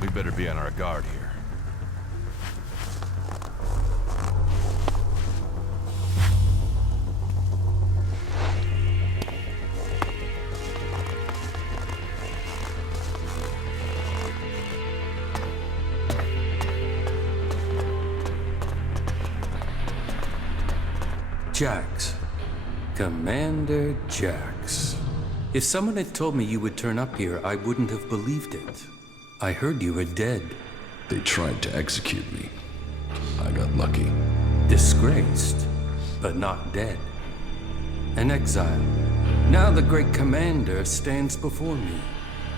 We better be on our guard here. Jax. Commander Jax. If someone had told me you would turn up here, I wouldn't have believed it. I heard you were dead. They tried to execute me. I got lucky. Disgraced, but not dead. An exile. Now the great commander stands before me.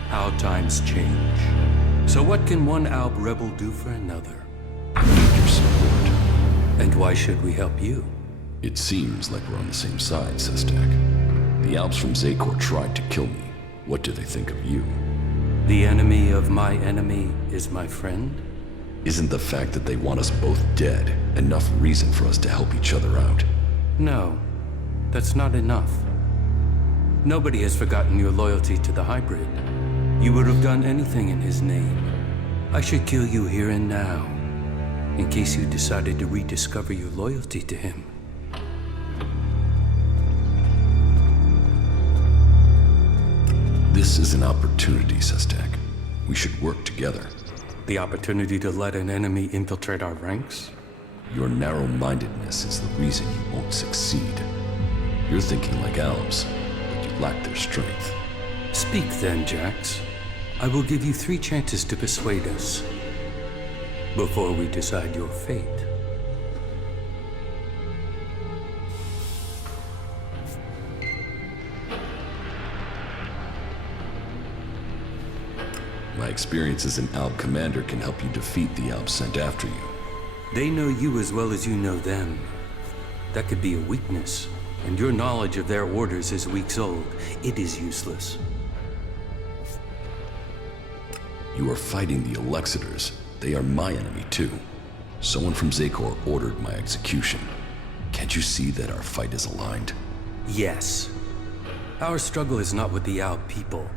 How times change. So what can one Alb rebel do for another? I need your support. And why should we help you? It seems like we're on the same side, Sestak. The Alps from Zakor tried to kill me. What do they think of you? The enemy of my enemy is my friend? Isn't the fact that they want us both dead enough reason for us to help each other out? No, that's not enough. Nobody has forgotten your loyalty to the hybrid. You would have done anything in his name. I should kill you here and now, in case you decided to rediscover your loyalty to him. This is an opportunity, Sestak. We should work together. The opportunity to let an enemy infiltrate our ranks? Your narrow-mindedness is the reason you won't succeed. You're thinking like Alps, but you lack their strength. Speak then, Jax. I will give you 3 chances to persuade us, before we decide your fate. My experience as an Alp commander can help you defeat the Alps sent after you. They know you as well as you know them. That could be a weakness, and your knowledge of their orders is weeks old. It is useless. You are fighting the Elexitors. They are my enemy too. Someone from Zakor ordered my execution. Can't you see that our fight is aligned? Yes. Our struggle is not with the Alb people,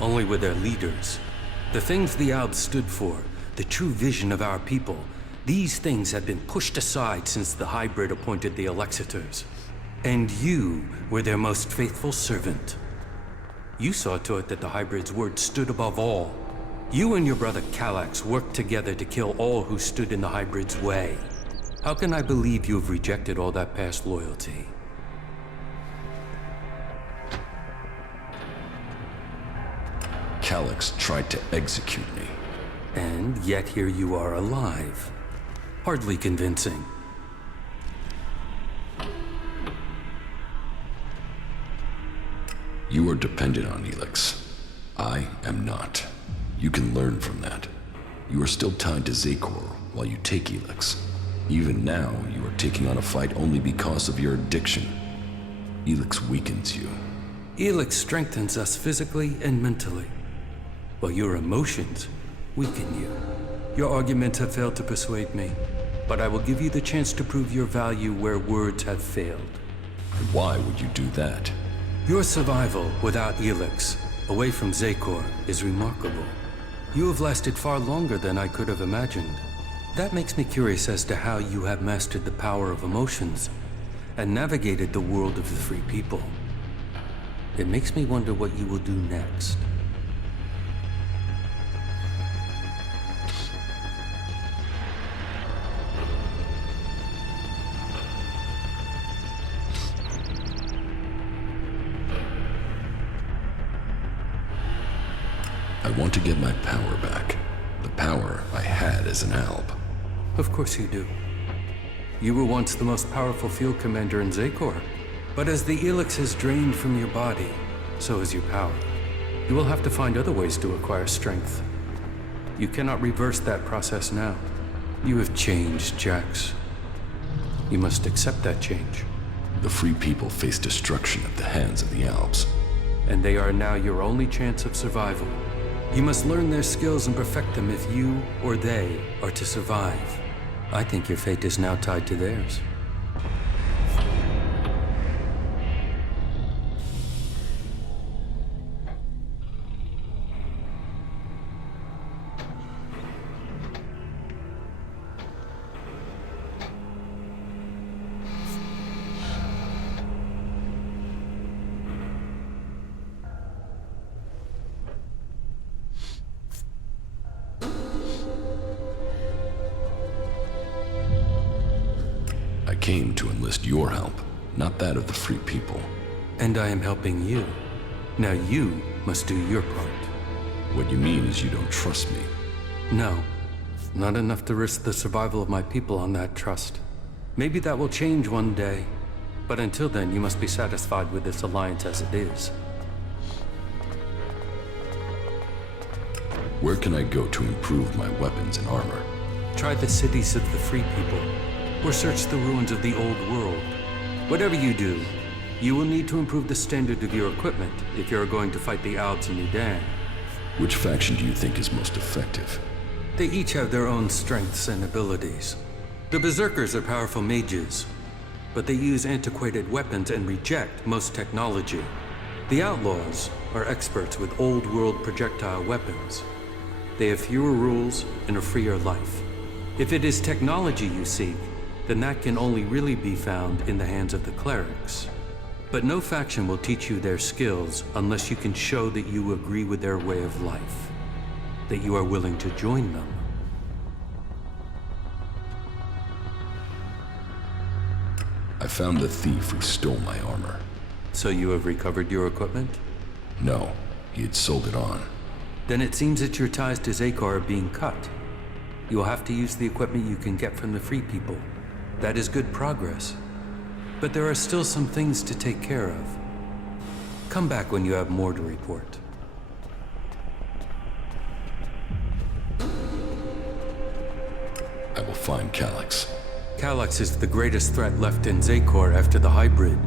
only with their leaders. The things the Albs stood for, the true vision of our people, these things have been pushed aside since the hybrid appointed the Elexitors. And you were their most faithful servant. You saw to it that the hybrid's word stood above all. You and your brother Kallax worked together to kill all who stood in the hybrid's way. How can I believe you have rejected all that past loyalty? Kallax tried to execute me. And yet here you are alive. Hardly convincing. You are dependent on ELEX. I am not. You can learn from that. You are still tied to Zakor while you take ELEX. Even now, you are taking on a fight only because of your addiction. ELEX weakens you. ELEX strengthens us physically and mentally, while your emotions weaken you. Your arguments have failed to persuade me, but I will give you the chance to prove your value where words have failed. And why would you do that? Your survival without ELEX, away from Zakor, is remarkable. You have lasted far longer than I could have imagined. That makes me curious as to how you have mastered the power of emotions and navigated the world of the free people. It makes me wonder what you will do next. I want to get my power back. The power I had as an Alb. Of course you do. You were once the most powerful field commander in Zakor. But as the ELEX has drained from your body, so has your power. You will have to find other ways to acquire strength. You cannot reverse that process now. You have changed, Jax. You must accept that change. The free people face destruction at the hands of the Alps. And they are now your only chance of survival. You must learn their skills and perfect them if you or they are to survive. I think your fate is now tied to theirs. came to enlist your help, not that of the free people. And I am helping you. Now you must do your part. What you mean is you don't trust me. No, not enough to risk the survival of my people on that trust. Maybe that will change one day, but until then you must be satisfied with this alliance as it is. Where can I go to improve my weapons and armor? Try the cities of the free people, or search the ruins of the old world. Whatever you do, you will need to improve the standard of your equipment if you are going to fight the Alps in Udan. Which faction do you think is most effective? They each have their own strengths and abilities. The Berserkers are powerful mages, but they use antiquated weapons and reject most technology. The Outlaws are experts with old-world projectile weapons. They have fewer rules and a freer life. If it is technology you seek, then that can only really be found in the hands of the clerics. But no faction will teach you their skills unless you can show that you agree with their way of life, that you are willing to join them. I found the thief who stole my armor. So you have recovered your equipment? No, he had sold it on. Then it seems that your ties to Zakor are being cut. You will have to use the equipment you can get from the free people. That is good progress. But there are still some things to take care of. Come back when you have more to report. I will find Calyx. Calyx is the greatest threat left in Zakor after the hybrid.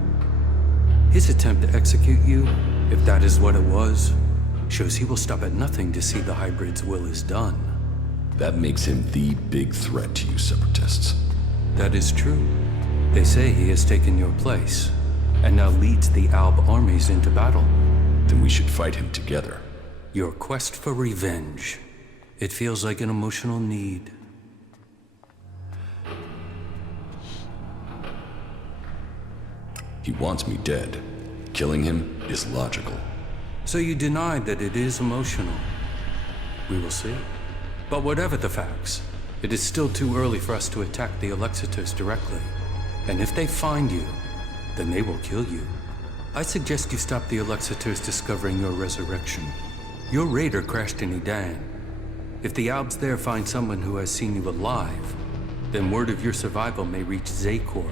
His attempt to execute you, if that is what it was, shows he will stop at nothing to see the hybrid's will is done. That makes him the big threat to you separatists. That is true. They say he has taken your place, and now leads the Alb armies into battle. Then we should fight him together. Your quest for revenge. It feels like an emotional need. He wants me dead. Killing him is logical. So you deny that it is emotional. We will see. But whatever the facts, it is still too early for us to attack the Alexiters directly. And if they find you, then they will kill you. I suggest you stop the Alexiters discovering your resurrection. Your raider crashed in Edan. If the Albs there find someone who has seen you alive, then word of your survival may reach Zakor.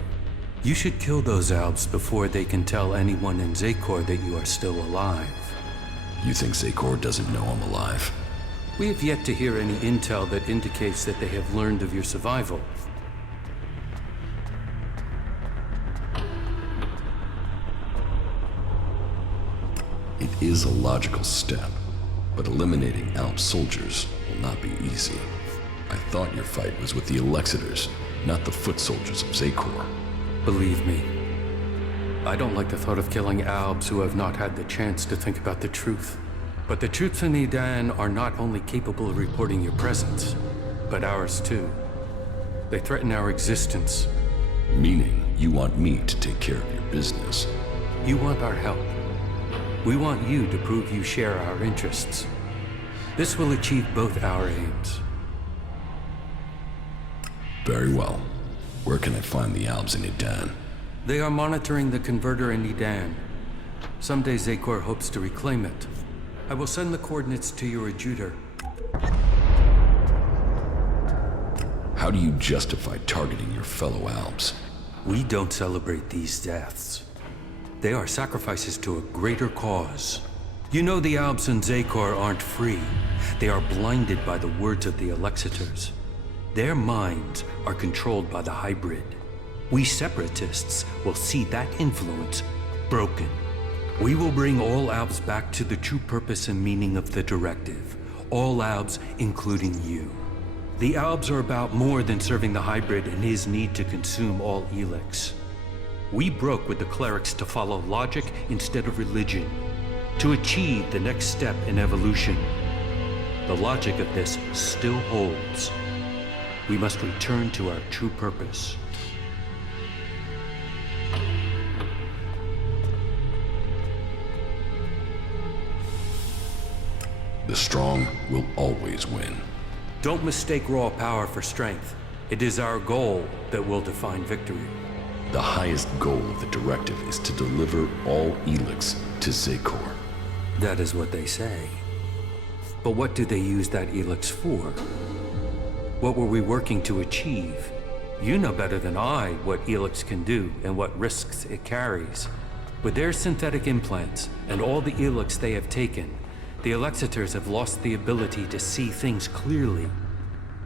You should kill those Albs before they can tell anyone in Zakor that you are still alive. You think Zakor doesn't know I'm alive? We have yet to hear any intel that indicates that they have learned of your survival. It is a logical step, but eliminating Alp soldiers will not be easy. I thought your fight was with the Alexiters, not the foot soldiers of Zakor. Believe me, I don't like the thought of killing Albs who have not had the chance to think about the truth. But the troops in Edan are not only capable of reporting your presence, but ours too. They threaten our existence. Meaning, you want me to take care of your business. You want our help. We want you to prove you share our interests. This will achieve both our aims. Very well. Where can I find the Albs in Edan? They are monitoring the converter in Edan. Someday Zakor hopes to reclaim it. I will send the coordinates to your adjutor. How do you justify targeting your fellow Albs? We don't celebrate these deaths. They are sacrifices to a greater cause. You know the Albs in Zakor aren't free. They are blinded by the words of the Alexiters. Their minds are controlled by the hybrid. We separatists will see that influence broken. We will bring all Albs back to the true purpose and meaning of the directive. All Albs, including you. The Albs are about more than serving the hybrid and his need to consume all ELEX. We broke with the clerics to follow logic instead of religion, to achieve the next step in evolution. The logic of this still holds. We must return to our true purpose. The strong will always win. Don't mistake raw power for strength. It is our goal that will define victory. The highest goal of the directive is to deliver all ELEX to Zekor. That is what they say. But what do they use that ELEX for? What were we working to achieve? You know better than I what ELEX can do and what risks it carries. With their synthetic implants and all the ELEX they have taken, the Alexiters have lost the ability to see things clearly.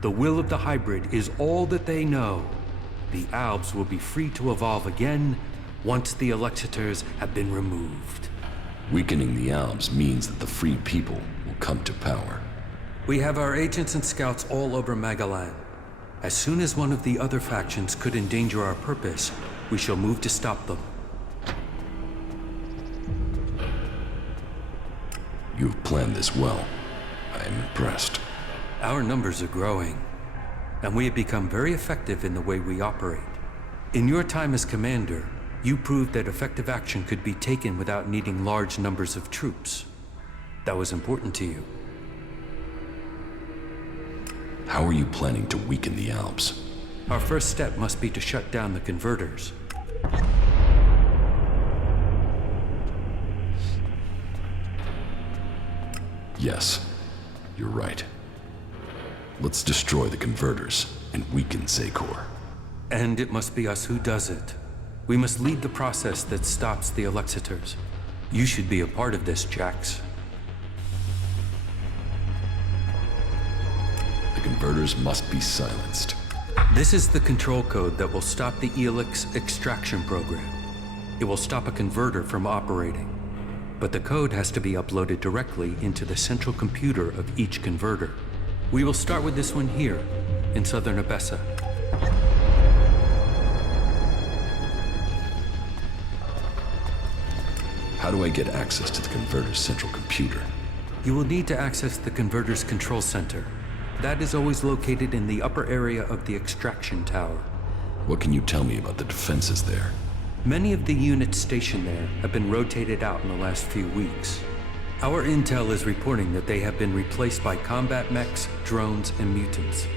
The will of the hybrid is all that they know. The Albs will be free to evolve again once the Alexiters have been removed. Weakening the Albs means that the freed people will come to power. We have our agents and scouts all over Magalan. As soon as one of the other factions could endanger our purpose, we shall move to stop them. You have planned this well. I am impressed. Our numbers are growing, and we have become very effective in the way we operate. In your time as commander, you proved that effective action could be taken without needing large numbers of troops. That was important to you. How are you planning to weaken the Albs? Our first step must be to shut down the converters. Yes, you're right. Let's destroy the converters and weaken Zekor. And it must be us who does it. We must lead the process that stops the Alexiters. You should be a part of this, Jax. The converters must be silenced. This is the control code that will stop the ELEX extraction program. It will stop a converter from operating. But the code has to be uploaded directly into the central computer of each converter. We will start with this one here, in southern Abessa. How do I get access to the converter's central computer? You will need to access the converter's control center. That is always located in the upper area of the extraction tower. What can you tell me about the defenses there? Many of the units stationed there have been rotated out in the last few weeks. Our intel is reporting that they have been replaced by combat mechs, drones, and mutants.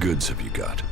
goods have you got?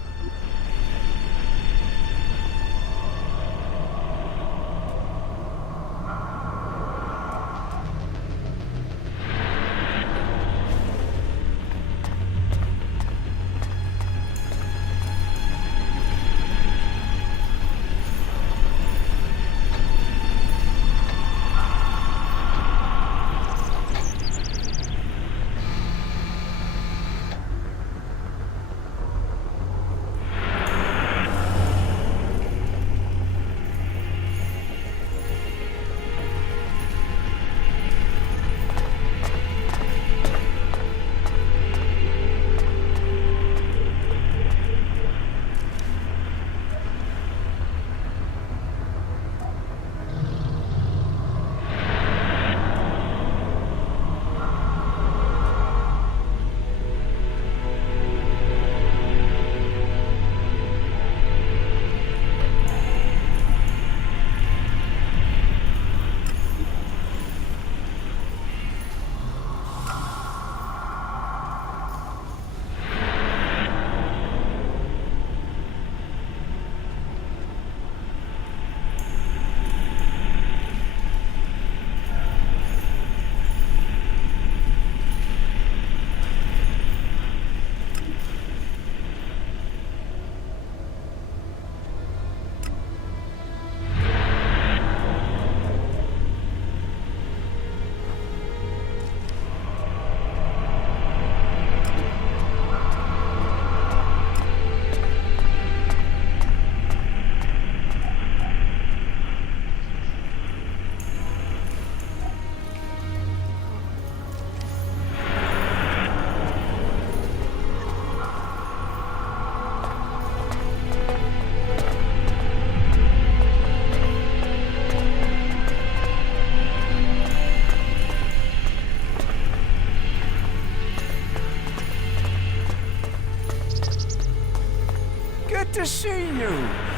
Good to see you.